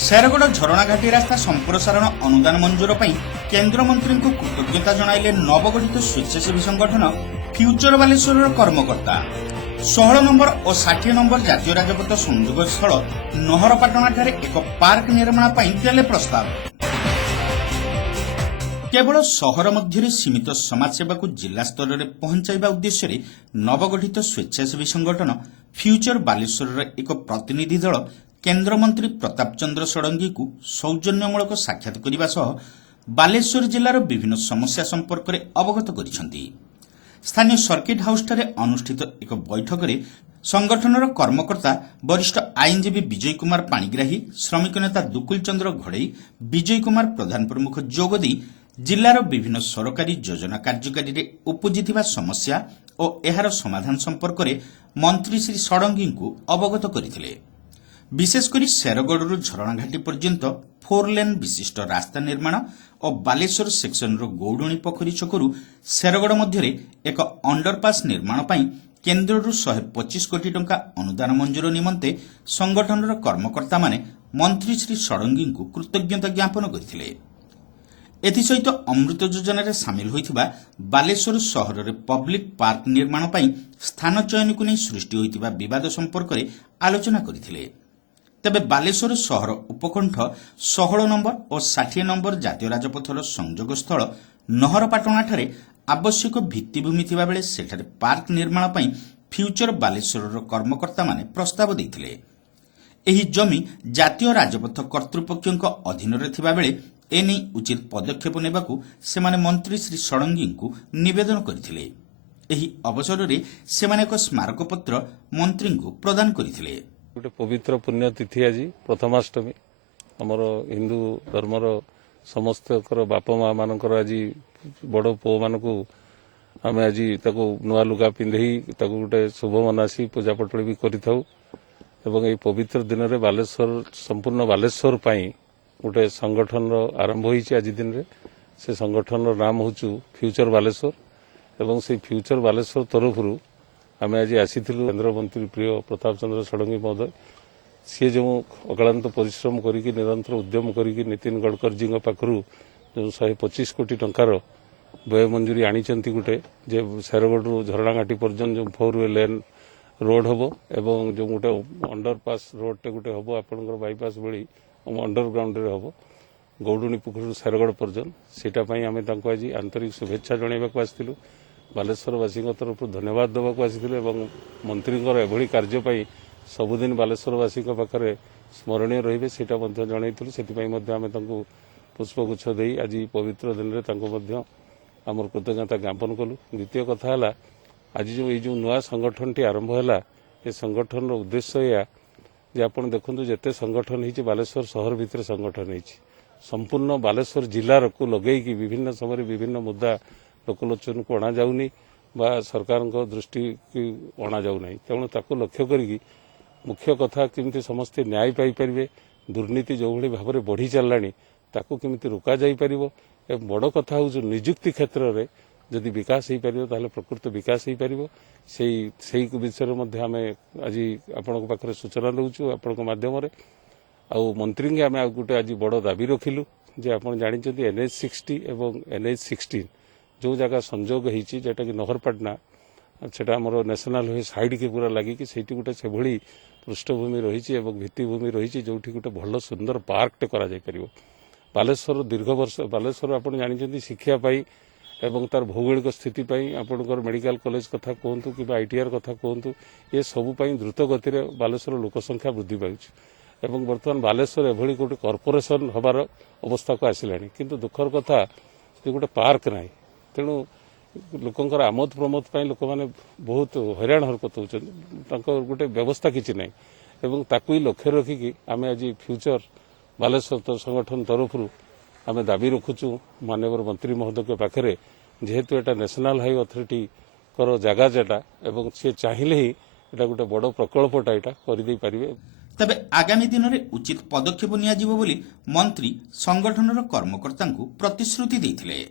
शेरगढ़ झरणाघाटी रास्ता संप्रसारण अनुदान मंजूर पर केन्द्रमंत्री को कृतज्ञता जणाइले नवगठित स्वेच्छासेवी संगठन फ्यूचर बालेश्वर कर्मकर्ता। 16 नंबर और 60 नंबर जातीय राजपथ संयोग स्थल नहरपाटना एक पार्क निर्माण पर देले प्रस्ताव। केवल सहर मध्य सीमित समाजसेवा को जिला स्तर में पहुंचाइबा उद्देश्य नवगठित स्वेच्छासेवी संगठन फ्यूचर बालेश्वर एक प्रतिनिधि दल केन्द्रमंत्री प्रताप चंद्र षडंगी को सौजन्यमूलक साक्षात करने सह बालेश्वर जिलार विभिन्न समस्या संपर्क में अवगत करिसेंति। स्थानीय सर्किट हाउस ठारे अनुष्ठित एक बैठक में संगठनर कर्मकर्ता वरिष्ठ आईनजीवी विजय कुमार पाणिग्राही, श्रमिक नेता दुकुल चंद्र घड़ई, विजय कुमार प्रधान प्रमुख जोगदी जिलार विभिन्न सरकारी योजना कार्यकारी रे उपजिथिबा समस्या और एहार समाधान संपर्क में मंत्री श्री षडंगी को अवगत करथिले। विशेषकर शेरगढ़ झरणाघाटी पर्यंत 4 लेन विशिष्ट रास्ता निर्माण और बालेश्वर सेक्शन गौडुणी पोखरी छकरू शेरगढ़ मध्य एक अंडरपास निर्माण पर केन्द्र 125 कोटी टंका अनुदान मंजूर निमंते संगठनर कर्मकर्ता माने मंत्री श्री षडंगी को कृतज्ञता ज्ञापन करथिले। एथिसहित अमृत योजन में सामिल होइथिबा बालेश्वर सहर में पब्लिक पार्क निर्माण पर स्थान चयन को नहीं सृष्टि होइथिबा विवाद संपर्क में आलोचना करथिले। तेबे बालेश्वर सहर उपकंठ 16 नंबर और 60 नंबर जातीय राजपथर संयोग स्थल नहरपाटना ठारे आवश्यक भित्तिभूमि थिबा बेले सेठारे पार्क निर्माण पर फ्यूचर बालेश्वर कर्मकर्ता माने प्रस्ताव देथिले। एही जमी जातीय राजपथ कर्तृपक्षक अधीन रे थिबा बेले एने उचित पदक्षेप नेबाकू सेमाने मंत्री श्री षडंगी को निवेदन करथिले। एही अवसर रे सेमाने एक स्मारक पत्र मंत्री को प्रदान करथिले। गोटे पवित्र पुण्य तिथि आज प्रथमाष्टमी आमर हिंदू धर्मर समस्त बाप माँ मानकर आज बड़ पु मान आम आज नुआ लुगा पिंधे गोटे शुभ मनासी पूजा पटल भी कर पवित्र दिन में बालेश्वर संपूर्ण बालेश्वर गोटे संगठन आरंभ होती आज दिन में से संगठन नाम हूँ फ्यूचर बालेश्वर एवं से फ्यूचर बालेश्वर तरफ आम आज आसी केन्द्र मंत्री प्रिय प्रताप चंद्र षडंगी महोदय सी जो अक्लांत परिश्रम करी निरंतर उद्यम करी नितिन गडकरी पाखु जो 125 कोटी टंकार व्यय मंजूरी आनीचंती गोटे जे शेरगढ़ झरणाघाटी पर्यंत जो 4 लेन रोड हम एवं जो गोटे अंडरपास रोड टे गोटे हम आपंकर बाईपास भली अंडरग्राउंड हम गौडुणी पुखर शेरगढ़ पर्यंत सेटाई आम आज आंतरिक शुभेच्छा जनवाक आसलु। बालेश्वरवासी तरफ धन्यवाद देवाक आसी मंत्री एभली कार्यपाई सबुदिन बालेश्वरवासी पाखे स्मरणीय रही से जनईलु से आम पुष्पगुच्छ दे आज पवित्र दिन में आम कृतज्ञता ज्ञापन कलु। द्वितीय कथा है आज जो नुआ संगठन टी आरंभ है ये संगठन उद्देश्य या जे आप देखते जिते संगठन हो बालेश्वर सहर भितर संगठन हो संपूर्ण बालेश्वर जिलार को लगे विभिन्न समय विभिन्न मुद्दा लोकलोचन को अणा जाऊनी बा सरकार दृष्टि की अणा जाऊना तेणु ताको लक्ष्य करी मुख्य कथा केमती समस्ते न्याय पाई परिवे दुर्नीति जो भाई भाव में बढ़ी चललानी ताको केमती रोका जाई परिवो। बड़ कथा हो निजुक्ति क्षेत्र में जदि विकास हो पारिबो ताहले प्रकृत विकास हो पारिबो सेही विषय में आम आज आपण पाखे सूचना दउछु आपण माध्यम रे आ मंत्री के आम गोटे आज बड़ दाबी रखिलु जे आपण जानिचंती NH 60 एवं NH 16 जो जगह संजोग होती जेटा कि नहरपाटना सेटा आमर नेशनल हाईवे साइड के पूरा लगिकी से गोटे से भली पृष्ठभूमि रही भित्तिभूमि रही जो गोटे भल सुंदर पार्क टे करा जाय परिबो। बालेश्वर दीर्घ वर्ष बालेश्वर आप जानते शिक्षापाई एवं तार भौगोलिक स्थिति आपंकर मेडिकल कॉलेज कथा कहतु कि ITR कथा कहतु ये सबुपाई द्रुत गति में बालेश्वर लोकसंख्या वृद्धि पाई बर्तमान बालेश्वर एभली गोटे कॉर्पोरेशन हबार अवस्था को आसिलानी किंतु दुखर कथा जे गोटे पार्क ना तेणु लोकंर आमोद प्रमोद लोक मैंने बहुत हैरान हरकत होते गोटे व्यवस्था किसी ना एवं ताकू ही लक्ष्य रखिकी आम आज फ्यूचर बालेश्वर संगठन तरफ आम दाबी रखुचु माननीय मंत्री महोदय के पाखे जेहेतु एटा नेशनल हाईवे अथॉरिटी कर जगह जेटा एवं सी चाहिए ही एटा गोटे बड़ प्रकल्पटा यहाँ करदे पारे। तबे आगामी दिन में उचित पदक्षेप नियाजिबो बोली मंत्री संगठनर कर्मकर्ता प्रतिश्रुति देथिले।